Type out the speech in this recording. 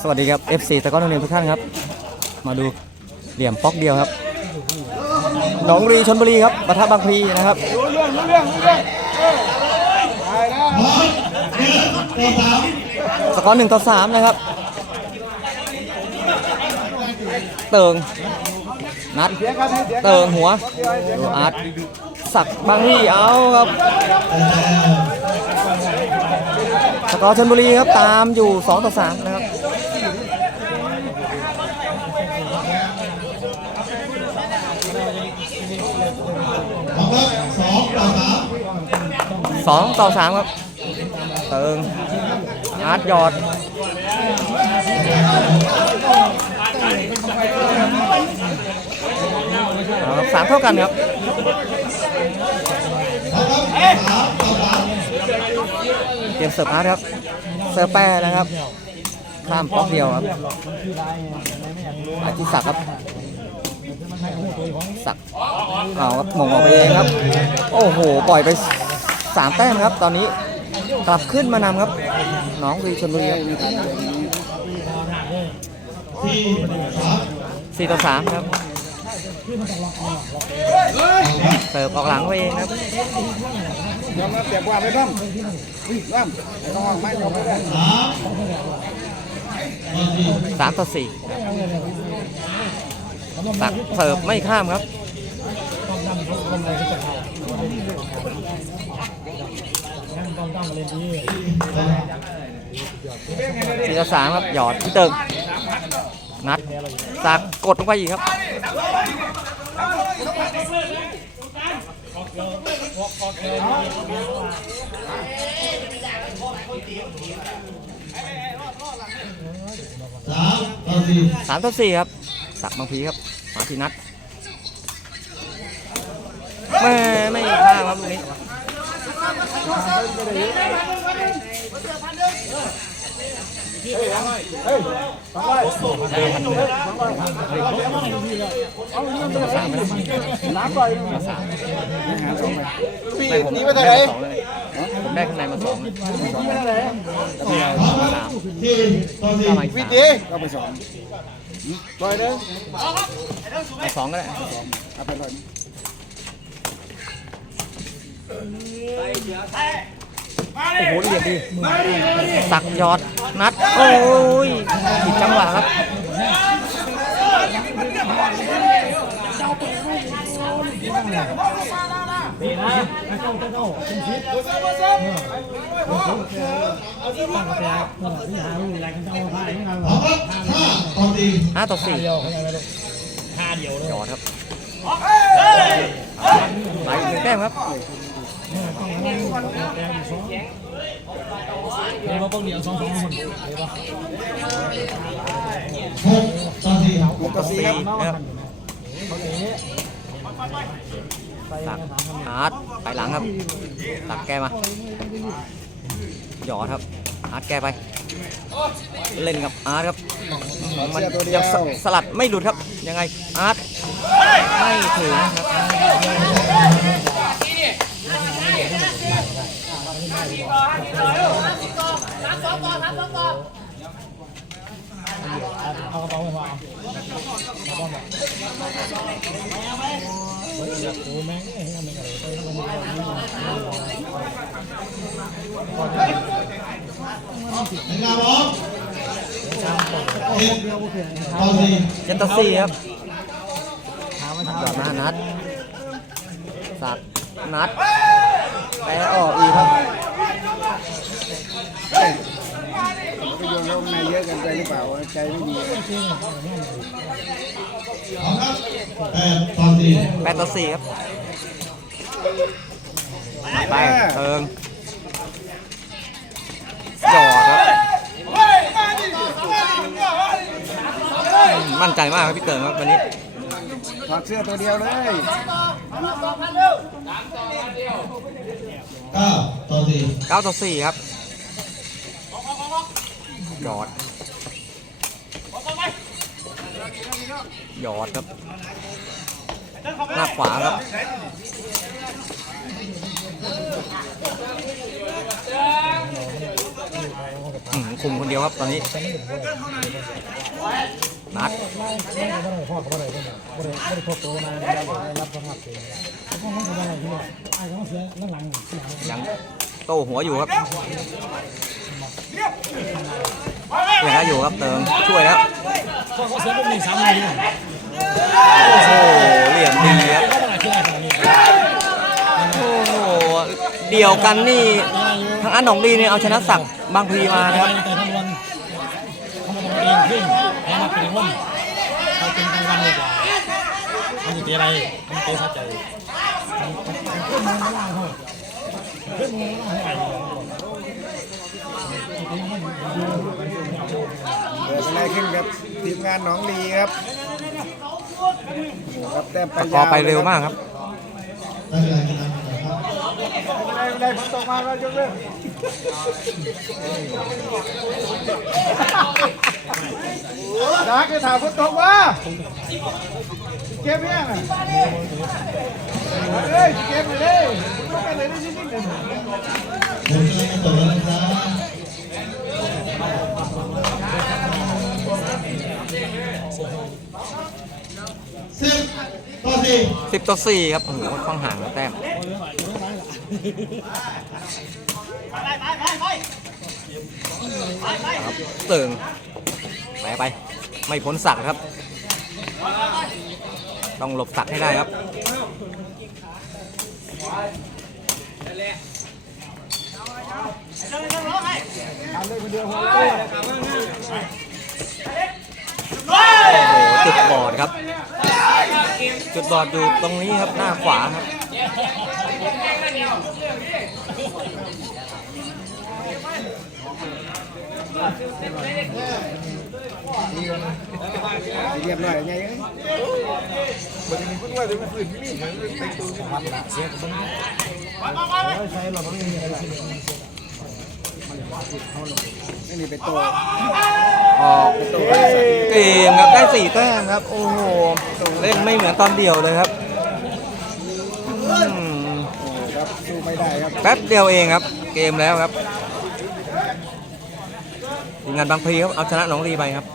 สวัสดีครับ FC ตะก้อโรงเรียนทุกท่านครับ มาดูเหลี่ยมป๊อกเดียวครับ หนองรีชนบุรีครับปะทะบางพลีนะครับสกอร์หนึ่งต่อสามนะครับ เติงนัดเติงหัวอาร์ตสักบางที่เอาครับสกอร์ชนบุรีครับตามอยู่ 2 ต่อ 3 นะครับ สองต่อสามครับ เติงอาร์ตยอดสามเท่ากันครับเตียมเสิร์ฟอาร์ตครับ เสิร์ฟแปรนะครับ ข้ามป๊อกเดียวครับอาทิศักดิ์ครับสักดิ์เอาครับหมงออกไปเองครับ โอ้โห ปล่อยไป สามแต้มครับ ตอนนี้กลับขึ้นมานำครับน้องวีชนบุรีครับสี่ต่อสามครับเสิร์ฟออกหลังไปเองครับยอมรับแต่ว่าไม่ต้องร่ำไม่ต้องไม่ยอมไม่ได้สามต่อสี่ตักเสิร์ฟไม่ข้ามครับ สี่ต่อสามครับหยอดที่เติงนัดสักกดลงไปอีกครับสามต่อสี่สามต่อสี่ครับสักบางพีครับมาที่นัด ไม่ไม่ข้ามครับตรงนี้น้ำปล่อยปีนี่ไม่ได้ไหนผมได้ข้างในมาสองเลยนี่ไม่ได้ไหนสามสี่ต่อสี่เข้ามาอีกวิสามธีก็ไปสอนปล่อยเลยเอสองก็ได้เอาไปเลย โอ้โหเหลี่ยมดีสักยอดนัด โอ้ยผิดจังหวะครับพร้อมครับห้าต่อสี่ห้าต่อสี่ยอดครับไปอีกหนึ่งแต้มครับ หกต่อสี่หกต่อสี่สี่ครับนะครับตักอาร์ตไปหลังครับ ตักแกมา หยอดครับ อาร์ตแกไป เล่นกับอาร์ตครับ มันยังสสลัดไม่หลุดครับ ยังไง อาร์ตไม่ถึงครับ ในการพร้อมเจ็ดต่อสี่เจนตสี่ครับหยอดมานัดสักนัด แปรออกอีกครับไปโยนเข้าในเยอะกันไปหรือเปล่าใจไม่ดีพร้อมครับแปดต่อสี่แปดต่อสี่ครับไปเติงหยอดครับ มั่นใจมากครับพี่เติงครับวันนี้ถอดเสื้อตัวเดียวเลย เก้าต่อสี่เก้าต่อสี่ครับหยอดหยอดครับ หน้าขวาครับอืมคุมคนเดียวครับตอนนี้ นัดไม่ไม่ได้พ่อเขาไม่ได้ไม่ได้ไม่ได้พบตัวมาได้รับสภาพเป็นพ่อเขาไม่ได้ที่เนี่ยไอ้เขาเสียหลังเสียยังโตหัวอยู่ครับช่วยแล้วอยู่ครับเติมช่วยแล้วพ่อเขาเสียเป็นหนึ่งสามเลยโอ้โหเหลี่ยมดีครับโอ้โหเดี่ยวกันนี่ทางอันหนองดีเนี่ยเอาชนะศักบางพีมานะครับ ต่ทั้งวันเองขึ้นแพ้มาเป็นวันเขาเป็นกลางวันเลยกว่ามันจะเตะอะไรมันเตะเข้าใจขึ้นมือไม่ล่างเขาขึ้นมือไม่ล่างเขาเกิดอะไรขึ้นกับทีมงานหนองลีครับโอ้ครับแต้มไปสกอร์ไปเร็วมากครับ ได้ได้ได้ผลตกมาแล้วยกเลิกนักจะถามผลตกว่าเกมยังไงเฮ้ยเกมเลยต้องไปเลยได้ชิ้นๆเลยผลกำลังตกแล้วนะครับสิบต่อสี่สิบต่อสี่ครับโอ้โหค่อนข้างห่างแล้วแต้ม เติงไปไป ไม่พ้นสักครับ ต้องหลบสักให้ได้ครับ จุดบอดอยู่ตรงนี้ครับหน้าขวาครับเรียบร้อยไงมันจะมีพูดว่าจะมีฝืนที่นี่มันเป็นตัวเสียคนใช้เราไม่มีอะไร ไม่มีเป็นตัวออกเกมครับได้สี่แต้มครับ โอ้โหเล่นไม่เหมือนตอนเดียวเลยครับอืมโอ้ครับสู้ไม่ได้ครับแป๊บเดียวเองครับ เกมแล้วครับทีมงานบางพลีครับเอาชนะหนองรีไปครับ